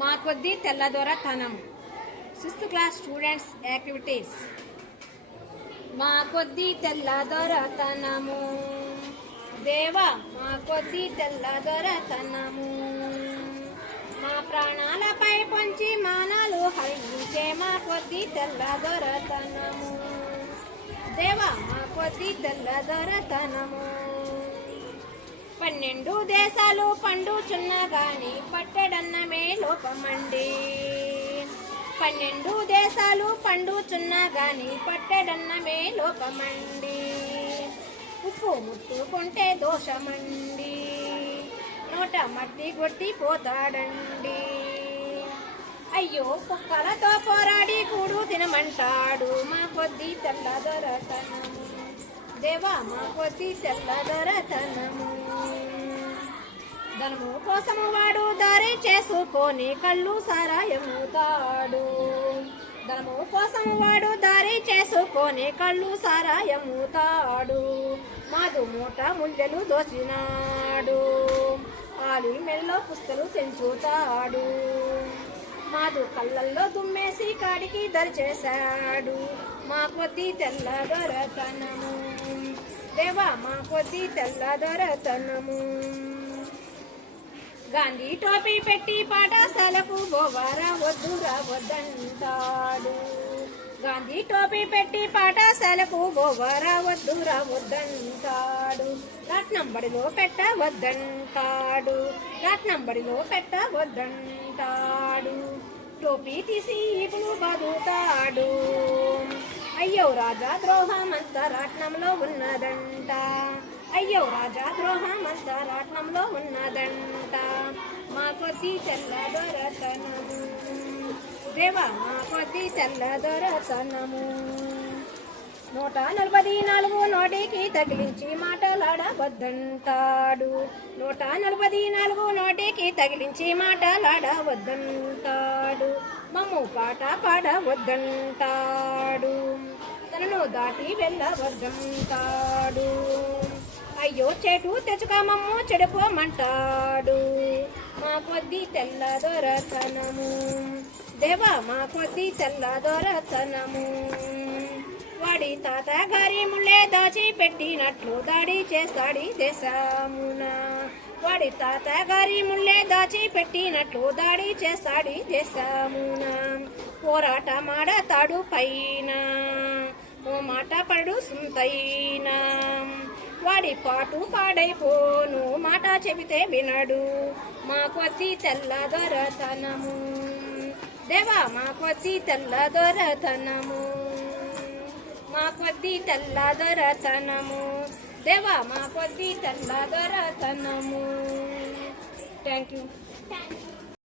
మా కొద్ది తెల్లదొరతనం 6th class students activities. మా కొద్ది తెల్లదొరతనము దేవా, మా కొద్ది తెల్లదొరతనము, మా ప్రాణాలపై పొంచి మానాలు హరించే మా కొద్ది తెల్లదొరతనము దేవా, మా కొద్ది తెల్లదొరతనము. 12 దేశాలు పండుచున్నా గాని పట్టెడన్నమే లోపమండి. 12 దేశాలు పండుచున్నా గాని పట్టెడన్నమే లోపమండి. ఉప్పు ముట్టుకుంటే దోషమండి, నోట మట్టి కొట్టి పోతాడండి. అయ్యో కుక్కలతో పోరాడి కూడు తినమంటాడు మా కొద్ది తెల్లదొరతనము దేవా, మా కొద్ది తెల్లదొరతనము. ధనము కోసము వాడు దారి చేసుకొని కళ్ళు సారాయముతాడు. ధనము కోసము వాడు దారి చేసుకొని కళ్ళు సారాయముతాడు. మాదు మూట ముల్లెలు దోచినాడు, ఆలి మెల్లో పుస్తలు చెంచుతాడు. మాదు కళ్ళల్లో దుమ్మేసి కాడికి దరిచేశాడు మా కొద్ది తెల్లదొరతనము దేవా, మా కొద్ది తెల్లదొరతనము. గాంధీ టోపీ పెట్టి పాఠశాలకు పోవారా వద్దురా వద్దంటాడు. గాంధీ టోపీ పెట్టి పాఠశాలకు పోవారా వద్దురా వద్దంటాడు. రాట్నం బడిలో పెట్టవద్దంటాడు, రాట్నం బడిలో పెట్టవద్దంటాడు. టోపీ తీసి ఇప్పుడు బదుతాడు. అయ్యో రాజా ద్రోహం అంతా రాట్నంలో ఉన్నదంట, అయ్యో రాజా ద్రోహం అంతా రాట్నంలో ఉన్నదంట. మా కొద్ది తెల్లదొరతనము దేవా, మా కొద్ది తెల్లదొరతనము. 144 నోటికి తగిలించి మాటలాడవద్దంటాడు. 144 నోటికి తగిలించి మాటలాడవద్దంటాడు. మమ్ము పాట పాడవద్దంటాడు, తనను దాటి వెళ్ళవద్దంటాడు. అయ్యో చెటు తెచ్చుక మమ్ము చెడుకోమంటాడు మా కొద్ది తెల్లదొరతనము దేవా, మా కొద్ది తెల్లదొరతనము. వాడి తాత గారి ముళ్ళే దాచి పెట్టినట్లు దాడి చేస్తాడి దేశమున. వాడి తాత గారి ముళ్ళే దాచి పెట్టినట్లు దాడి చేస్తాడి దేశమున. పోరాట మాడతాడు పైన, ఓ మాట పడు సుంతైన. వాడి పాటు పాడైపోను మాట చెబితే వినడు మా కొద్ది తెల్లదొరతనము దేవా, మా కొద్ది తెల్లదొరతనము, మా కొద్ది తెల్లదొరతనము దేవా, మా కొద్ది తెల్లదొరతనము. Thank you.